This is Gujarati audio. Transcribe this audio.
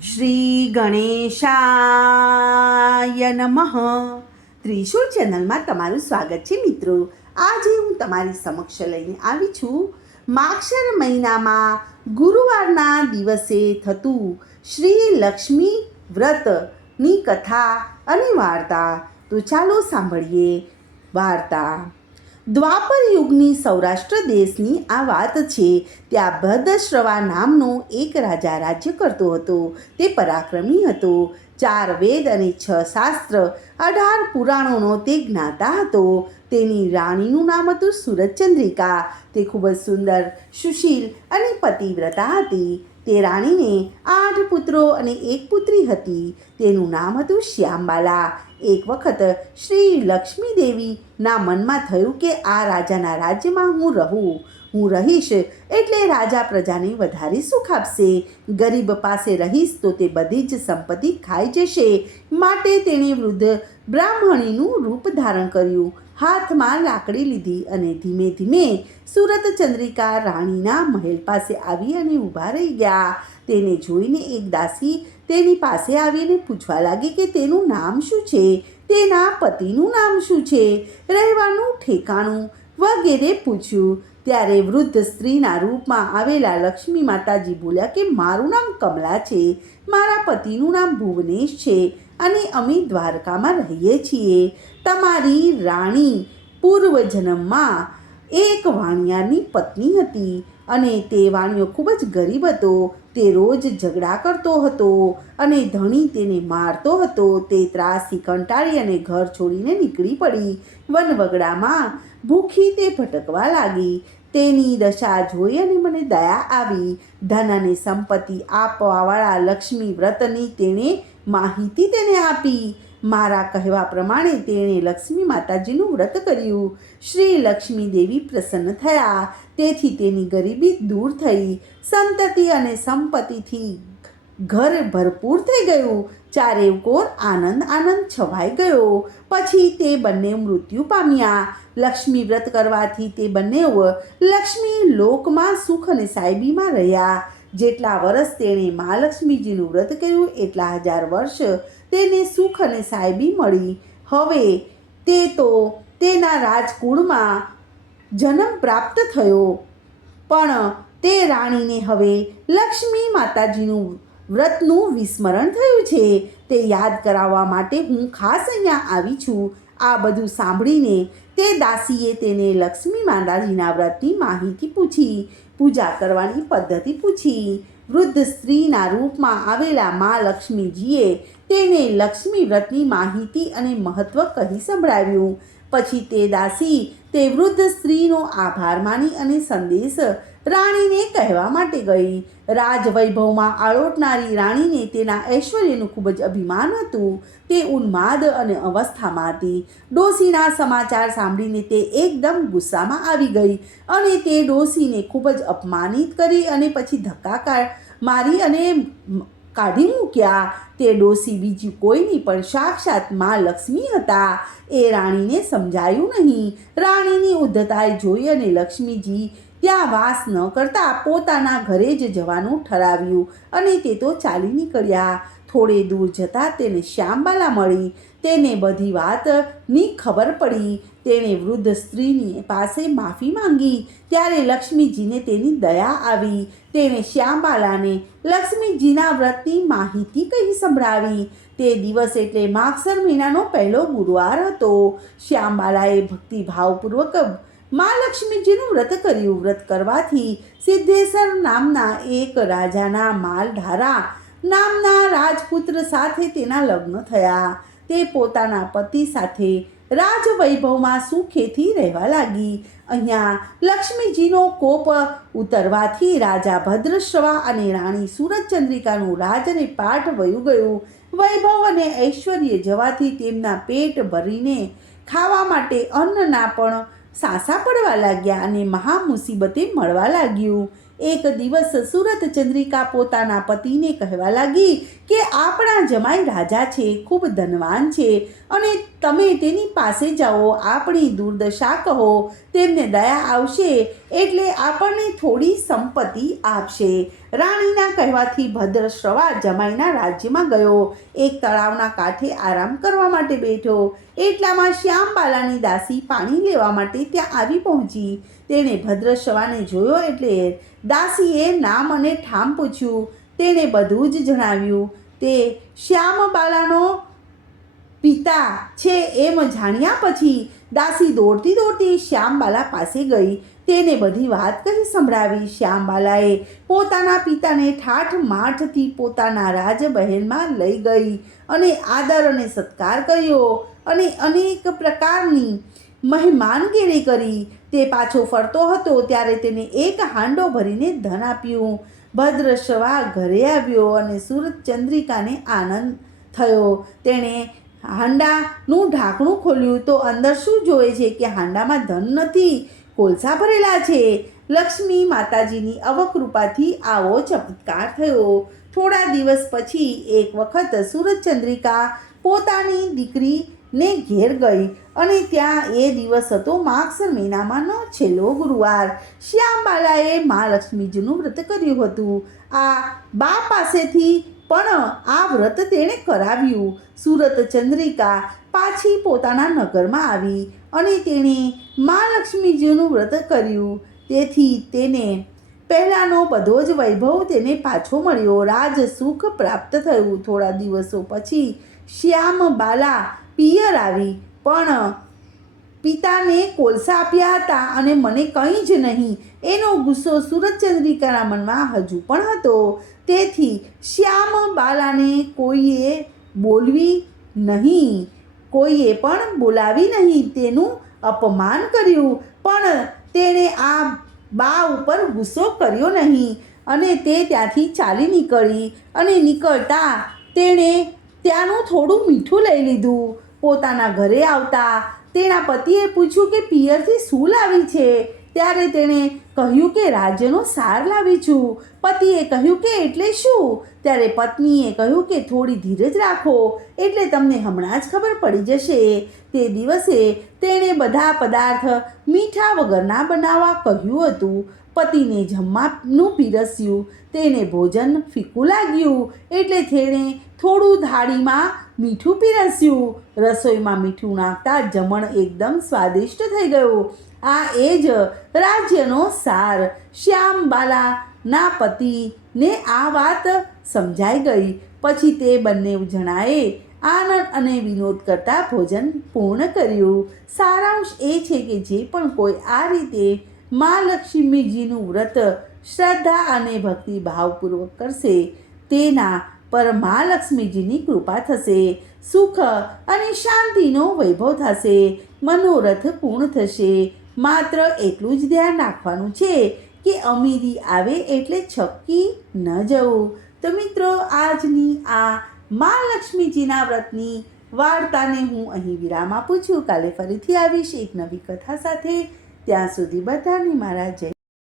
શ્રી ગણેશાય નમઃ. ત્રિશુળ ચેનલમાં તમારું સ્વાગત છે મિત્રો. આજે હું તમારી સમક્ષ લઈને આવી છું માગશર મહિનામાં ગુરુવારના દિવસે થતું શ્રી લક્ષ્મી વ્રતની કથા અને વાર્તા. તો ચાલો સાંભળીએ વાર્તા. દ્વાપર યુગની સૌરાષ્ટ્ર દેશની આ વાત છે. ત્યાં ભદ્રશ્રવા નામનો એક રાજા રાજ્ય કરતો હતો. તે પરાક્રમી હતો. 4 વેદ અને 6 શાસ્ત્ર, 18 પુરાણોનો તે જ્ઞાતા હતો. તેની રાણીનું નામ હતું સુરચંદ્રિકા. તે ખૂબ જ સુંદર, સુશીલ અને પતિવ્રતા હતી. તે રાણીને 8 પુત્રો અને 1 પુત્રી હતી. તેનું નામ હતું શ્યામબાલા. એક વખત શ્રી લક્ષ્મી દેવીના મનમાં થયું કે આ રાજાના રાજ્યમાં હું રહીશ એટલે રાજા પ્રજાને વધારે સુખ આપશે. ગરીબ પાસે રહીશ તો તે બધી જ સંપત્તિ ખાઈ જશે. માટે તેણે વૃદ્ધ બ્રાહ્મણીનું રૂપ ધારણ કર્યું. હાથમાં લાકડી લીધી અને ધીમે ધીમે સુરતચંદ્રિકા રાણીના મહેલ પાસે આવી અને ઊભા રહી ગયા. તેને જોઈને એક દાસી તેની પાસે આવીને પૂછવા લાગી કે તેનું નામ શું છે, તેના પતિનું નામ શું છે, રહેવાનું ઠેકાણું વગેરે પૂછ્યું. ત્યારે વૃદ્ધ સ્ત્રીના રૂપમાં આવેલા લક્ષ્મી માતાજી બોલ્યા કે મારું નામ કમલા છે, મારા પતિનું નામ ભુવનેશ છે અને અમે દ્વારકામાં રહીએ છીએ. તમારી રાણી પૂર્વજન્મમાં એક વાણિયાની પત્ની હતી અને તે વાણિયો ખૂબ જ ગરીબ હતો. તે રોજ ઝઘડા કરતો હતો અને ધણી તેને મારતો હતો. તે ત્રાસથી કંટાળી અને ઘર છોડીને નીકળી પડી. વનવગડામાં ભૂખી તે ભટકવા લાગી. તેની દશા જોઈ અને મને દયા આવી. ધન અને સંપત્તિ આપવાવાળા લક્ષ્મી વ્રતની તેણે માહિતી તેને આપી. મારા કહેવા પ્રમાણે તેણે લક્ષ્મી માતાજીનું વ્રત કર્યું. શ્રી લક્ષ્મી દેવી પ્રસન્ન થયા. તેથી તેની ગરીબી દૂર થઈ. સંતતિ અને સંપત્તિથી ઘર ભરપૂર થઈ ગયું. ચારેકોર આનંદ છવાઈ ગયો. પછી તે બંને મૃત્યુ પામ્યા. લક્ષ્મી વ્રત કરવાથી તે બંને લક્ષ્મી લોકમાં સુખ અને સાહેબીમાં રહ્યા. જેટલા વર્ષ તેણે મહાલક્ષ્મીજીનું વ્રત કર્યું એટલા 1000 વર્ષ તેને સુખ અને સાહેબી મળી. હવે તે તો તેના રાજકુળમાં જન્મ પ્રાપ્ત થયો. પણ તે રાણીને હવે લક્ષ્મી માતાજીનું વ્રતનું વિસ્મરણ થયું છે. તે યાદ કરાવવા માટે હું ખાસ અહીંયા આવી છું. આ બધું સાંભળીને તે દાસીએ તેને લક્ષ્મી માતાજીના વ્રતની માહિતી પૂછી. પૂજા કરવાની પદ્ધતિ પૂછી. વૃદ્ધ સ્ત્રીના રૂપમાં આવેલા મા લક્ષ્મીજીએ તેને લક્ષ્મી વ્રતની માહિતી અને મહત્ત્વ કહી સંભળાવ્યું. પછી તે દાસી તે વૃદ્ધ સ્ત્રીનો આભાર માની અને સંદેશ રાણીને કહેવા માટે ગઈ. રાજવૈભવમાં આળોટનારી રાણીને તેના ઐશ્વર્યનું ખૂબ જ અભિમાન હતું. તે ઉન્માદ અને અવસ્થામાં હતી. ડોશીના સમાચાર સાંભળીને તે એકદમ ગુસ્સામાં આવી ગઈ અને તે ડોશીને ખૂબ જ અપમાનિત કરી અને પછી ધક્કા મારી અને કાઢી મૂક્યા. તે ડોશી બીજી કોઈ નહીં પણ સાક્ષાત મા લક્ષ્મી હતા. એ રાણીને સમજાયું નહીં. રાણીની ઉદ્ધતાઈ જોઈ અને લક્ષ્મીજી ત્યાં વાસ ન કરતા પોતાના ઘરે જ જવાનું ઠરાવ્યું અને તે તો ચાલી નીકળ્યા. થોડે દૂર જતાં તેને શ્યામબાલા મળી. તેને બધી વાતની ખબર પડી. તેણે વૃદ્ધ સ્ત્રીની પાસે માફી માંગી. ત્યારે લક્ષ્મીજીને તેની દયા આવી. તેણે શ્યામબાલાને લક્ષ્મીજીના વ્રતની માહિતી કહી સંભળાવી. તે દિવસ એટલે માગશર મહિનાનો પહેલો ગુરુવાર હતો. શ્યામબાલાએ ભક્તિભાવપૂર્વક મા લક્ષ્મીજીનું વ્રત કર્યું. વ્રત કરવાથી સિદ્ધેશ્વર નામના એક રાજાના માલધારા નામના રાજપુત્ર સાથે તેના લગ્ન થયા. તે પોતાના પતિ સાથે રાજવૈભવમાં સુખેથી રહેવા લાગી. અહીંયા લક્ષ્મીજીનો કોપ ઉતરવાથી રાજા ભદ્રશ્રવા અને રાણી સુરચંદ્રિકાનું રાજ અને પાઠ વયું ગયું. વૈભવ અને ઐશ્વર્ય જવાથી તેમના પેટ ભરીને ખાવા માટે અન્નના પણ સાંસા પડવા લાગ્યા અને મહા મુસીબતે મળવા લાગ્યું. એક દિવસ સુરત ચંદ્રિકા પોતાના પતિને કહેવા લાગી કે આપણા જમાઈ રાજા છે, ખૂબ ધનવાન છે અને તમે તેની પાસે જાઓ, આપણી દુર્દશા કહો, તેમને દયા આવશે એટલે આપણને થોડી સંપત્તિ આપશે. રાણીના કહેવાથી ભદ્રશ્રવા જમાઈના રાજ્યમાં ગયો. એક તળાવના કાંઠે આરામ કરવા માટે બેઠો. એટલામાં શ્યામબાલાની દાસી પાણી લેવા માટે ત્યાં આવી પહોંચી. તેણે ભદ્રશ્રવાને જોયો એટલે દાસીએ નામ અને ઠામ પૂછ્યું. તેણે બધું જ જણાવ્યું. તે શ્યામબાલાનો પિતા છે એમ જાણ્યા પછી દાસી દોડતી દોડતી શ્યામબાલા પાસે ગઈ. તેને બધી વાત કહી સંભળાવી. શ્યામબાલાએ પોતાના પિતાને ઠાઠ માઠથી પોતાના રાજમહેલમાં લઈ ગઈ અને આદર અને સત્કાર કર્યો અને અનેક પ્રકારની મહેમાનગીરી કરી. તે પાછો ફરતો હતો ત્યારે તેને એક હાંડો ભરીને ધન આપ્યું. ભદ્રશ્રવા ઘરે આવ્યો અને સુરત ચંદ્રિકાને આનંદ થયો. તેણે હાંડાનું ઢાંકણું ખોલ્યું તો અંદર શું જોવે છે કે હાંડામાં ધન નથી, કોલસા ભરેલા છે. લક્ષ્મી માતાજીની અવકૃપાથી આવો ચમત્કાર થયો. થોડા દિવસ પછી એક વખત સુરત ચંદ્રિકા પોતાની દીકરીને ઘેર ગઈ અને ત્યાં એ દિવસ હતો માગસર મહિનામાંનો છેલ્લો ગુરુવાર. શ્યામબાલાએ મા લક્ષ્મીજીનું વ્રત કર્યું હતું. આ બા પાસેથી પણ આ વ્રત તેણે કરાવ્યું. સુરત ચંદ્રિકા પાછી પોતાના નગરમાં આવી અને તેણે મા લક્ષ્મીજીનું વ્રત કર્યું. તેથી તેને પહેલાંનો બધો જ વૈભવ તેને પાછો મળ્યો. રાજ સુખ પ્રાપ્ત થયું. થોડા દિવસો પછી શ્યામબાલા પિયર આવી, પણ પિતાને કોલસા આપ્યા હતા અને મને કંઈ જ નહીં એનો ગુસ્સો સુરત ચંદ્રિકાના મનમાં હજુ પણ હતો. તેથી શ્યામબાલાને કોઈએ પણ બોલાવી નહીં, તેનું અપમાન કર્યું. પણ તેણે આ બા ઉપર ગુસ્સો કર્યો નહીં અને તે ત્યાંથી ચાલી નીકળી અને નીકળતા તેણે ત્યાંનું થોડું મીઠું લઈ લીધું. પોતાના ઘરે આવતા તેના પતિએ પૂછ્યું કે પિયરથી શું લાવી છે? ત્યારે તેણે કહ્યું કે રાજ્યનો સાર લાવી છું. પતિએ કહ્યું કે એટલે શું? ત્યારે પત્નીએ કહ્યું કે થોડી ધીરજ રાખો એટલે તમને હમણાં જ ખબર પડી જશે. તે દિવસે તેણે બધા પદાર્થ મીઠા વગરના બનાવવા કહ્યું હતું. પતિને જમવાનું પીરસ્યું. તેને ભોજન ફીકું લાગ્યું એટલે તેણે થોડું થાળીમાં મીઠું પીરસ્યું. રસોઈમાં મીઠું નાખતા જમણ એકદમ સ્વાદિષ્ટ થઈ ગયું. આ એ જ રાજ્યનો સાર. શ્યામબાલાના પતિને આ વાત સમજાઈ ગઈ. પછી તે બંને જણાએ આનંદ અને વિનોદ કરતા ભોજન પૂર્ણ કર્યું. સારાંશ એ છે કે જે પણ કોઈ આ રીતે મા લક્ષ્મીજીનું વ્રત શ્રદ્ધા અને ભક્તિભાવપૂર્વક કરશે તેના પર મા લક્ષ્મીજીની કૃપા થશે. સુખ અને શાંતિનો વૈભવ થશે. મનોરથ પૂર્ણ થશે. માત્ર એટલું જ ધ્યાન રાખવાનું છે કે અમીરી આવે એટલે છકી ન જવું. તો મિત્રો, આજની આ મા લક્ષ્મીજીના વ્રતની વાર્તાને હું અહીં વિરામ આપું છું. કાલે ફરીથી આવીશ એક નવી કથા સાથે. ત્યાં સુધી બધાને મારા જય